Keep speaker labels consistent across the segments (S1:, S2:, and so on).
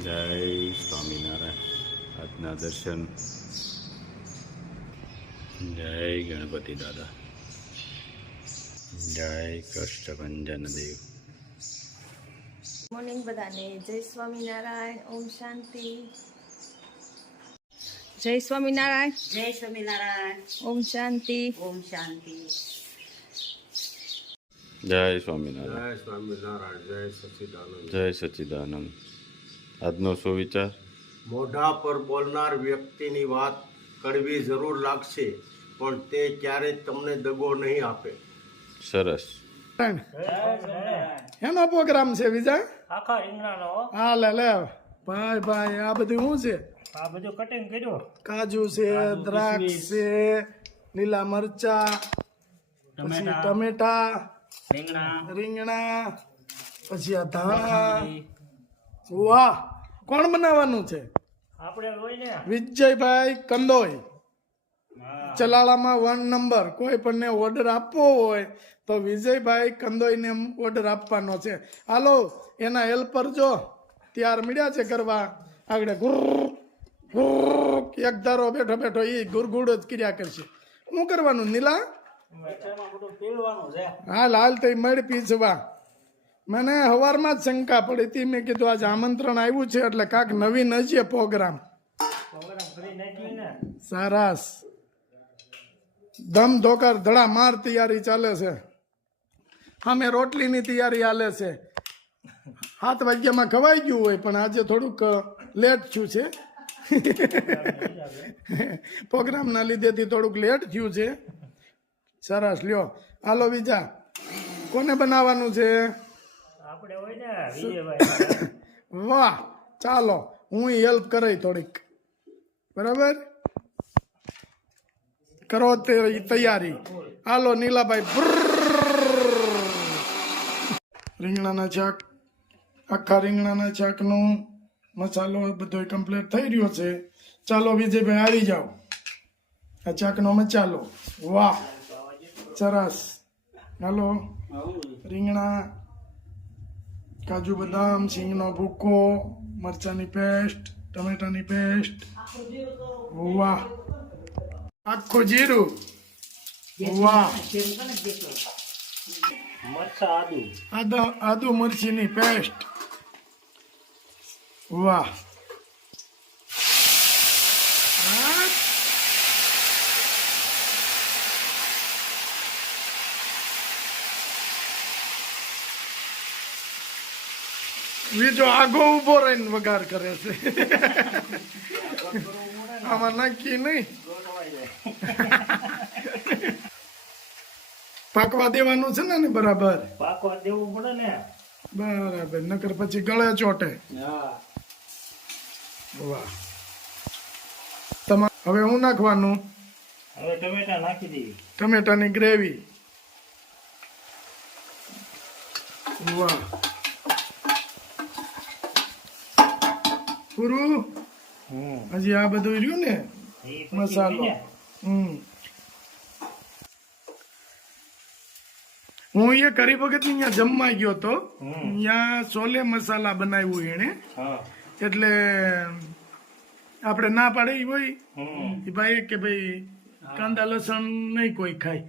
S1: જય સ્વામિનારાયણ આજના દર્શન જય ગણપતિ દાદા જય કષ્ટભંજન દેવ
S2: મોર્નિંગ બધાને જય સ્વામિનારાયણ ઓમ શાંતિ જય સ્વામિનારાયણ
S3: જય સ્વામિનારાયણ
S2: ઓમ શાંતિ
S3: ઓમ શાંતિ
S1: જય સ્વામિનારાયણ
S4: જય સ્વામિનારાયણ જય સચિદાનંદ
S1: જય સચ્ચિદાનંદ આજનો શું વિચાર?
S4: મોઢા પર બોલનાર વ્યક્તિની વાત કડવી જરૂર લાગશે પણ તે ક્યારેય તમને દગો નહીં આપે.
S1: સરસ.
S5: એનો પ્રોગ્રામ છે બીજા
S6: આખા રીંગણાનો
S5: હા લે લે. ભાઈ ભાઈ આ બધું શું છે?
S6: આ બધું કટિંગ કર્યું.
S5: કાજુ છે દ્રાક્ષ છે લીલા મરચા પછી ટમેટા.
S6: રીંગણા.
S5: રીંગણા પછી આ ધાણા. વાહ કોણ બનાવવાનું છે?
S6: આપણે
S5: વિજયભાઈ કંદોઈ. ચલાળામાં વન નંબર કોઈ પણ ઓર્ડર આપવો હોય તો વિજયભાઈ કંદોઈને ઓર્ડર આપવાનો છે. હાલો એના હેલ્પર જો. ત્યાર મળ્યા છે કરવા આગળ ગુર ગુર એક ધારો બેઠો બેઠો એ ગુરગુડ જ કર્યા કરશે. શું કરવાનું નીલા? હાલ હાલ તો મળી પીછવા મને સવારમાં જ શંકા પડી હતી. મેં કીધું, આજે આમંત્રણ આવ્યું છે એટલે કાંક નવીન નજીએ પ્રોગ્રામ. સરસ. ધમ ધોકર ધડા માર તૈયારી ચાલે છે. અમે રોટલીની તૈયારી હાલે છે. સાત વાગ્યામાં ખવાઈ ગયું હોય, પણ આજે થોડુંક લેટ થયું છે. પ્રોગ્રામના લીધેથી થોડુંક લેટ થયું છે. સરસ, લ્યો. હાલો, બીજા. કોને બનાવવાનું છે?
S6: આપણે હોય ને વિજયભાઈ
S5: વાહ ચાલો હું હેલ્પ કરાઈ થોડીક. બરાબર? કરો તે તૈયારી. હાલો નીલાભાઈ રીંગણાના ચાક આખા રીંગણાના ચાકનો મસાલો બધો કમ્પ્લીટ થઈ રહ્યો છે ચાલો વિજયભાઈ આવી જાઓ આ ચાકનો મચાલો વાહ સરસ હાલો રીંગણા કાજુ બદામ સિંગનો ભૂકો મરચાની પેસ્ટ ટમેટાની પેસ્ટ. વાહ આખું જીરું. વાહ
S6: મરચા આદુ.
S5: આદુ મરચીની પેસ્ટ. વાહ બીજો આગો ઊભો રહીને વગાર કરે છે. આમાં નક્કી નહીં. પાકવા દેવાનું છે ને ને બરાબર?
S6: પાકવા દેવું પડે ને.
S5: બરાબર. નકર પછી ગળે ચોટે. વાહ. તમારે હવે હું નાખવાનું?
S6: હવે ટમેટા નાખી દઈએ
S5: ટમેટાની ગ્રેવી. વાહ. પૂરું? હજી આ બધું રહ્યું ને? મસાલો. હમ. હું એ કરી વખત અહીંયા જમવા ગયો તો. અહીંયા સોલે મસાલા બનાવ્યું એને એટલે આપણે ના પાડી હોય. એ ભાઈ કે ભાઈ કાંદા લસણ નહીં કોઈ ખાય.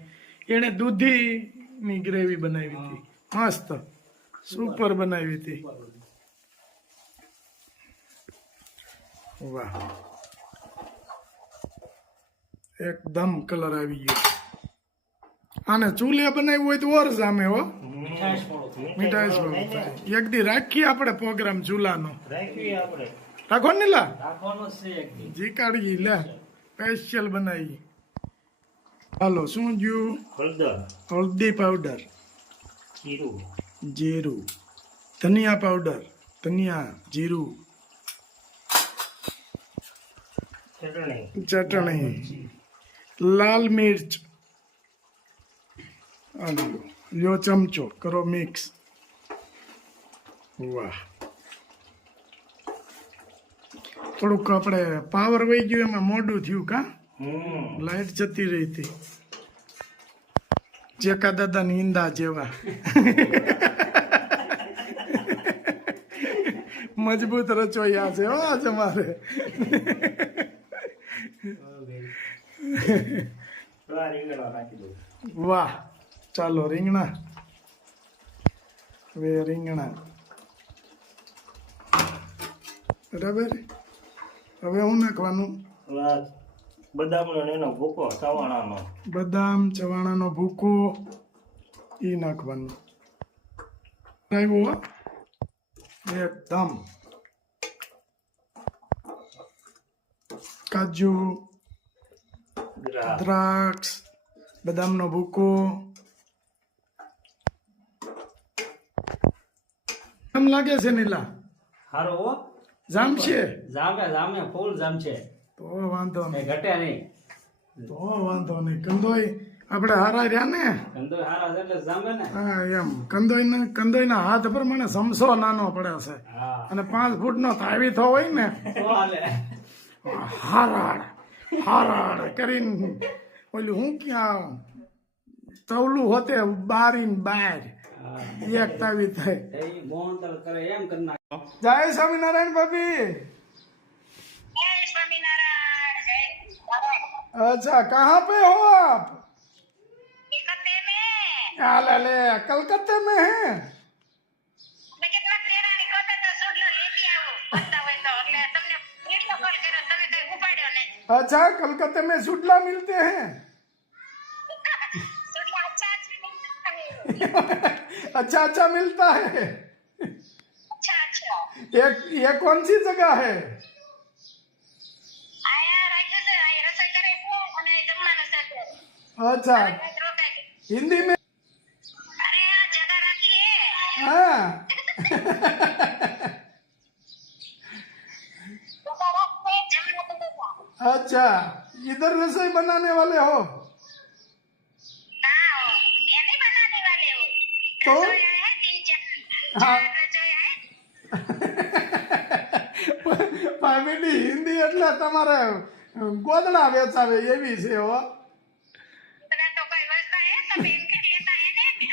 S5: એણે દૂધી ની ગ્રેવી બનાવી હતી. મસ્ત. સુપર. બનાવી હતી. વાહ. એકદમ કલર આવી ગયો. આને ચૂલે બનાવ્યું હોય તો ઓર સામે હો. મીઠાઈ. એક દી રાખીએ આપણે પ્રોગ્રામ ચૂલાનો. રાખો ને લા. જી કાઢી લે. સ્પેશિયલ બનાવી. હાલો શું જ્યું હળદી પાવડર
S6: જીરું.
S5: જીરું. ધનિયા પાવડર ધનિયા જીરું.
S6: ચટણી.
S5: લાલ મિર્ચ. યો ચમચો, કરો મિક્સ. વાહ. થોડુંક આપણે પાવર વહી ગયું, એમાં મોડું થયું કા? લાઈટ જતી રહી હતી. જેકા દાદા ની ઈંદા જેવા. મજબૂત રચોઈયા છે હો, આજે મારે
S6: થોડા રીંગણા નાખી દઉં
S5: વાહ, ચાલો રીંગણા. હવે રીંગણા. બરાબર? હવે હું નાખવાનું?
S6: બદામનો ભૂકો સવાણાનો
S5: બદામ, ચવાણાનો ભૂકો એ નાખવાનું. આવ્યો? એકદમ. કાજુ
S6: દ્રાક્ષ
S5: બદામનો ભૂકો કેમ લાગે છે નીલા?
S7: હારો હો.
S5: જામશે
S7: જામે જામે ફૂલ જામ છે.
S5: તો વાંધો નહીં.
S7: ઘટે નહીં.
S5: તો વાંધો નહીં. કંદોઈ આપણે હારા રહ્યા ને?
S7: કંદોઈ હારા છે એટલે જામે ને.
S5: હા એમ. કંદોઈ ને કંદોઈના હાથ પ્રમાણે સમસો નાનો પડે છે. અને પાંચ ફૂટનો તાવીથો હોય ને.
S7: તો હાલે.
S5: હારાડ હારાડ કરીને ઓલું હું ક્યાં તવલું હોતે બારીન બાર
S7: હા.
S5: એક તાવી થાય
S7: એ મોહનતળ કરે એમ કરી નાખ
S5: જય સ્વામિનારાયણ ભાભી अच्छा कहाँ पे हो आप अले ले कलकत्ते में हैं अच्छा कलकत्ते में सुडला मिलते हैं। अच्छा अच्छा मिलता है। एक ये कौन सी जगह है? अच्छा। हिंदी में अरे जगह है। हाँ। अच्छा इधर रसोई बनाने वाले हो तो हाँ ફેમિલી હિન્દી એટલે તમારે ગોદડા વેચાવે એવી છે હો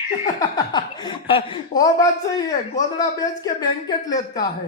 S5: वो बात सही है गोदड़ा बेच के बैंकेट लेता है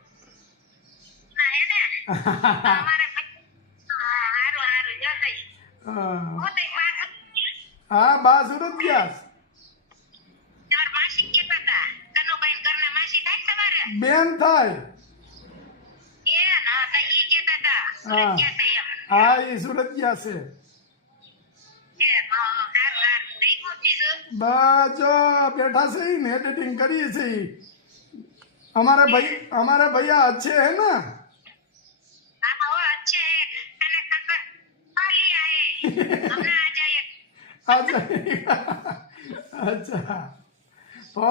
S8: હા
S5: બેન થાય.
S8: સુરત ગયા છે
S5: બસ બેઠા છે એડિટિંગ કરીએ છીએ. અમારા ભાઈ અમારા ભૈયા છે
S8: હે ને? अच्छा.
S5: अच्छा तो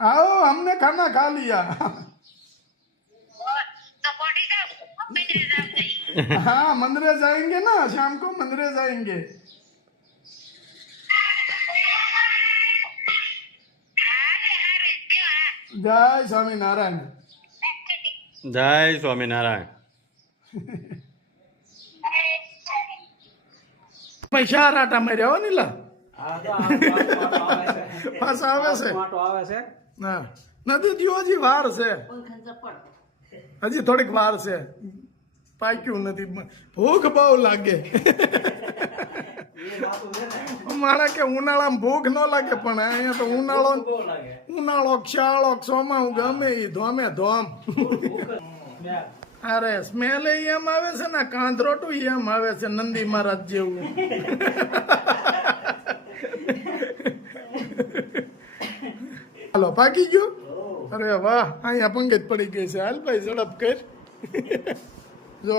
S5: आओ हमने खाना खा लिया. हाँ मंदिर जाएँगे ना शाम को मंदिर जाएँगे.
S8: जय स्वामी नारायण.
S5: जय स्वामी नारायण. પૈસા રાટા માર્યા હો નીલા
S7: લા
S5: પાછા આવે છે નથી થયું હજી વાર છે હજી થોડીક વાર છે પાક્યું નથી ભૂખ બહુ લાગે માણા કે ઉનાળામાં ભૂખ ન લાગે પણ અહીંયા તો ઉનાળો ઉનાળો ઉનાળો હું ગમે એ ધોમે ધોમ અરે સ્મેલ એમ આવે છે ને કાંધરોટું એમ આવે છે નંદી મહારાજ જેવું. હાલો પાકી ગયું? અરે વાહ અહીંયા પંગત પડી ગઈ છે. હાલ ભાઈ ઝડપ કર. જો.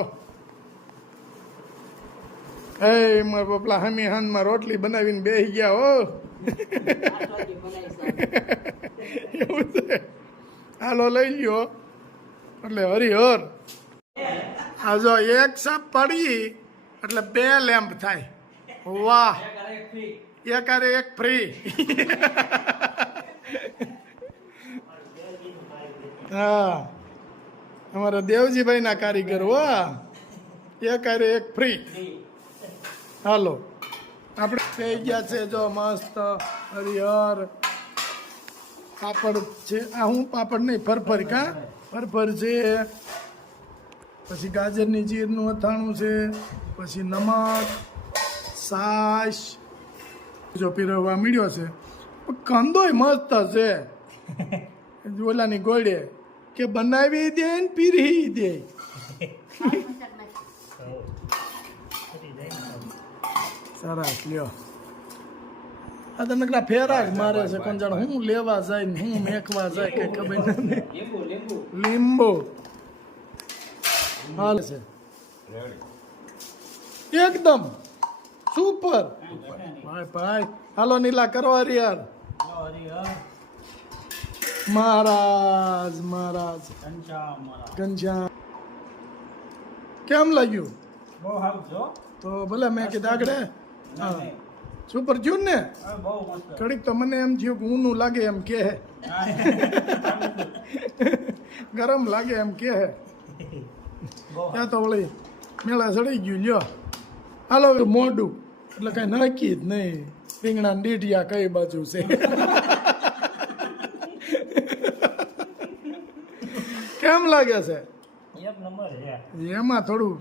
S5: એ મારા પપલા હમી હાનમાં રોટલી બનાવીને બેસી ગયા હો. એવું છે. હાલો લઈ લ્યો. એટલે હરિહર આ જો એક સાપ પડી, એટલે બે લેમ્પ થાય. વાહ. એક આરે એક ફ્રી હા. અમારા દેવજીભાઈ ના કારીગર વાહ એક આરે એક ફ્રી હાલો. આપણે થઈ ગયા છે જો મસ્ત હરિહર પાપડ છે. આ હું પાપડ નહીં, ફરફર, કા? ફરફર છે. પછી ગાજરની જીરનું અથાણું છે. પછી નમક સાસ જો પીરવવા મળ્યો છે. કંદોય મસ્ત છે. ઓલાની ગોળે કે બનાવી દે ને પીરી દે. સરસ લ્યો. આ તો કલા ફેરા જ મારે છે કોણ જાણે હું લેવા જાય ને હું મેકવા જાય કે ખબર નથી.
S7: લીંબુ લીંબુ.
S5: લીંબુ હાલ છે. એકદમ. સુપર. ભાઈ ભાઈ. હાલો નીલા કરવા યાર મહારાજ મહારાજ. ઘનશ્યામ કેમ લાગ્યું?
S7: બહુ સારું
S5: તો ભલે મેં કીધા આગળ. હા. સુપર થયું ને?
S7: બહુ મસ્ત.
S5: ઘડીક તો મને એમ થયું કે ઊનું લાગે એમ કે ગરમ લાગે એમ કે ત્યાં તો વળી મેળા ચડી ગયું લ્યો. હાલો મોઢું. એટલે કઈ નાખી જ નહીં. રીંગણા ડીઢિયા કઈ બાજુ છે? કેમ લાગે છે?
S6: એક નંબર છે.
S5: એમાં થોડું